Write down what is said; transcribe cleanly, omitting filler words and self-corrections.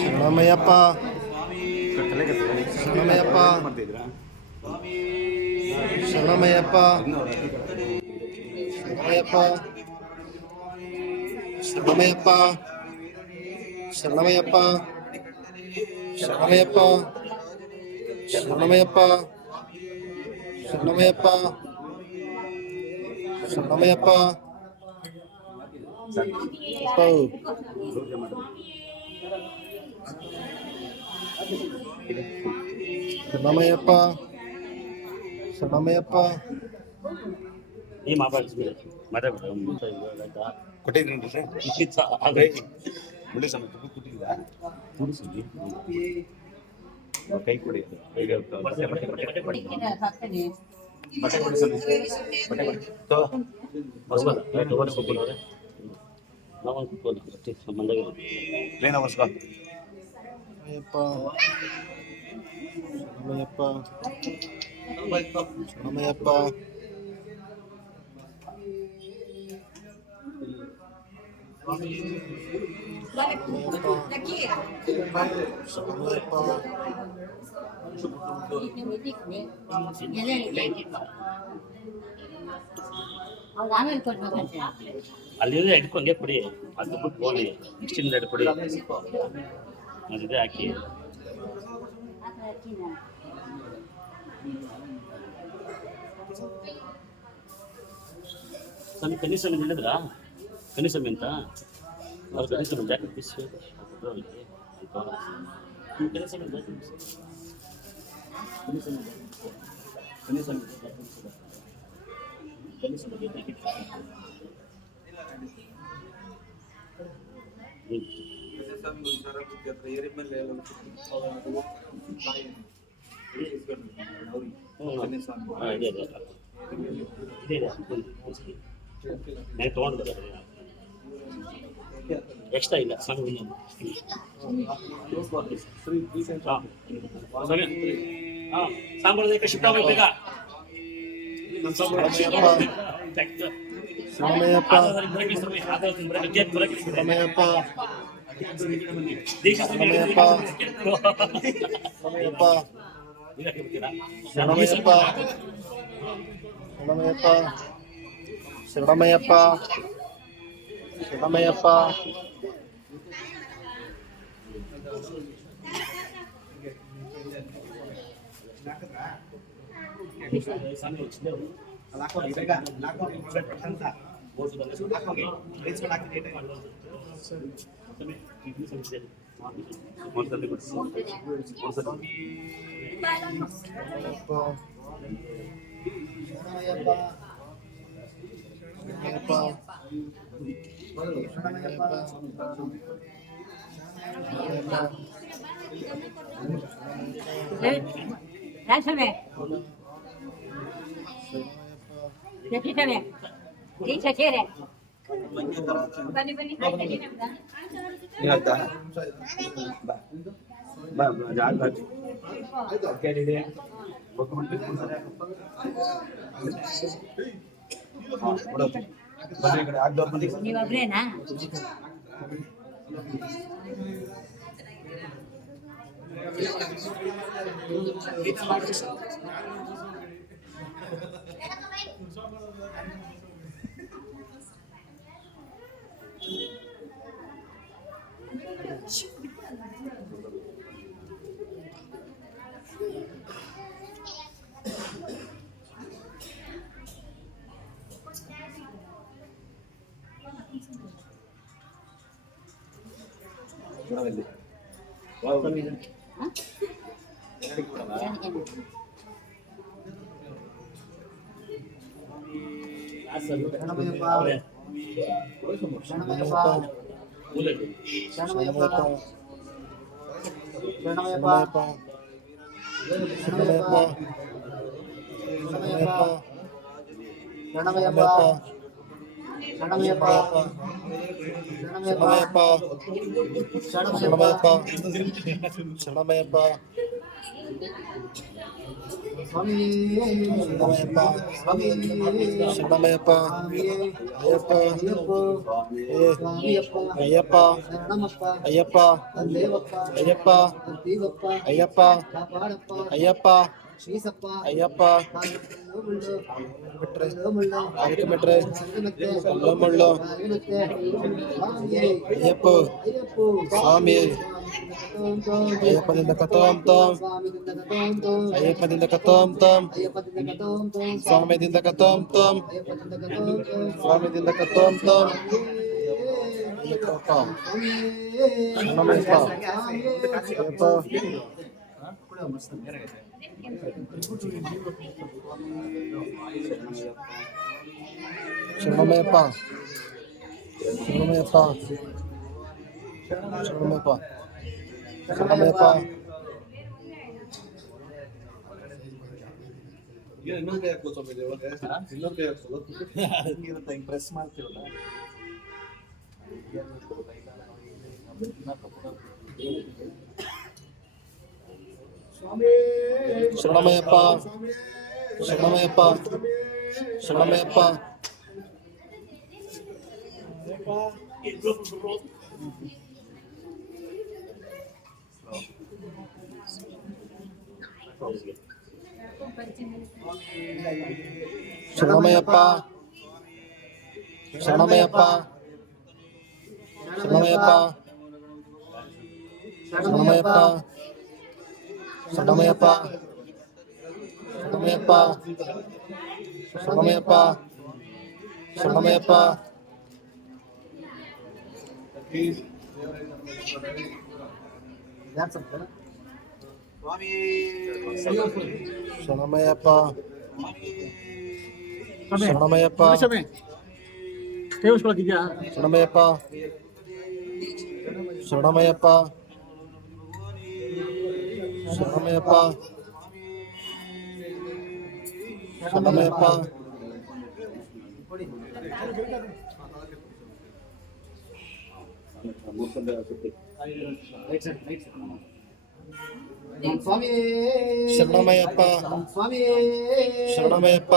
ಶರಣಮಯ್ಯಪ್ಪ ಶರಣಮಯ್ಯಪ್ಪ ಶರಣಮಯ್ಯಪ್ಪ ಶರಣಮಯ್ಯಪ್ಪ ಶರಣಮಯ್ಯಪ್ಪ ಶರಣಮಯ್ಯಪ್ಪ ಶರಣಮಯ್ಯಪ್ಪ ಶರಣಮಯ್ಯಪ್ಪ ಶರಣಮಯ್ಯಪ್ಪ ಶರಣಮಯ್ಯಪ್ಪ ಶರಣಮಯ್ಯಪ್ಪ ಈ ಮಾತಾಡ್ತಿದ್ದೀವಿ ಕೊಟ್ಟಿದ್ದೀನಿ ಕೈ ಕೊಡಿ ಪ್ಲೇನ್ ಅವರ್ಸ್ಕೊ ಶರಣಮಯ್ಯಪ್ಪ ಶರಣಮಯ್ಯಪ್ಪ ಅಲ್ಲಿಂದ ಇಟ್ಕೊಂಡೆ ಕೊಡಿ ಅದು ಬಿಟ್ಟು ಹೋಗಿ ಇಷ್ಟಿಂದ ಇಟ್ಕೊಡಿ ಅದಿದೆ ಹಾಕಿ ಸ್ವಾಮಿ ಕನಿಸ್ವಾಮಿ ಹೇಳಿದ್ರಾ ಕನಿಸ್ವಾಮಿ ಅಂತ ಅವ್ರು ಕನಿಸ್ವಾಮಿ ಜಾಕೆಟ್ ಪೀಸ್ ತಗೊಂಡು ಎಕ್ಸ್ಟ್ರಾ ಇಲ್ಲ ಸಣ್ಣ ಸಾಂಬಾರು ಶಿಫ್ಟ್ ಆಗಬೇಕು ಶರಣಮಯ್ಯಪ್ಪ ಶರಣಮಯ್ಯಪ್ಪ ಶರಣಮಯ್ಯಪ್ಪ ಶರಣಮಯ್ಯಪ್ಪ ನೀವೊಬ್ರೇನಾ? ಶರಣಮಯ್ಯಪ್ಪ ಶರಣಮಯ್ಯಪ್ಪ ಅಯ್ಯಪ್ಪ ಅಯ್ಯಪ್ಪ ಅಯ್ಯಪ್ಪ ಅಯ್ಯಪ್ಪ ಅಯ್ಯಪ್ಪ ಅಯ್ಯಪ್ಪ ಅಯ್ಯಪ್ಪ ಬಿಟ್ರೆ ಅದಕ್ಕೆ ಬಿಟ್ರೆ ಕಲ್ಲು ಮುಳ್ಳು ಅಯ್ಯಪ್ಪ ಸ್ವಾಮಿ ಅಯ್ಯಪ್ಪದಿಂದ ಕಥೋಂ ತೋಂ ಅಯ್ಯಪ್ಪದಿಂದ ಕಥೋಂ ತೋಂ ಸ್ವಾಮಿದಿಂದ ಕಥೋಂ ತೋಂ ಸ್ವಾಮಿದಿಂದ ಕಥೋಂ ತೋಂ ಅಯ್ಯಪ್ಪ ಶರಣಮಯ್ಯಪ್ಪ ಅಯ್ಯಪ್ಪ ಶರಣಮಯ್ಯಪ್ಪ ಶರಣಮಯ್ಯಪ್ಪ ಶರಣಮಯ್ಯಪ್ಪ ಶರಣಮಯ್ಯಪ್ಪ ಇಂಪ್ರೆಸ್ ಮಾಡ್ತೀವಲ್ಲ ಶರಣಮಯ್ಯಪ್ಪ ಶರಣಮಯ್ಯಪ್ಪ ಶರಣಮಯ್ಯಪ್ಪ ಶರಣಮಯ್ಯಪ್ಪ ಶರಣಮಯ್ಯಪ್ಪ ಶರಣಮಯ್ಯಪ್ಪ ಶರಣಮಯ್ಯಪ್ಪ ಶರಣಮಯ್ಯಪ್ಪ ಶರಣಮಯ್ಯಪ್ಪ ಶರಣಮಯ್ಯಪ್ಪ ಶರಣಮಯ್ಯಪ್ಪ ಶರಣಮಯ್ಯಪ್ಪ ಶರಣಮಯ್ಯಪ್ಪ ಕೇಳಿಸ್ಕೊಳಕಿದ್ಯಾ ಶರಣಮಯ್ಯಪ್ಪ ಶರಣಮಯ್ಯಪ್ಪ ಶರಣಮಯ್ಯಪ್ಪ ಶರಣಮಯ್ಯಪ್ಪ ಶರಣಮಯ್ಯಪ್ಪ ಶರಣಮಯ್ಯಪ್ಪ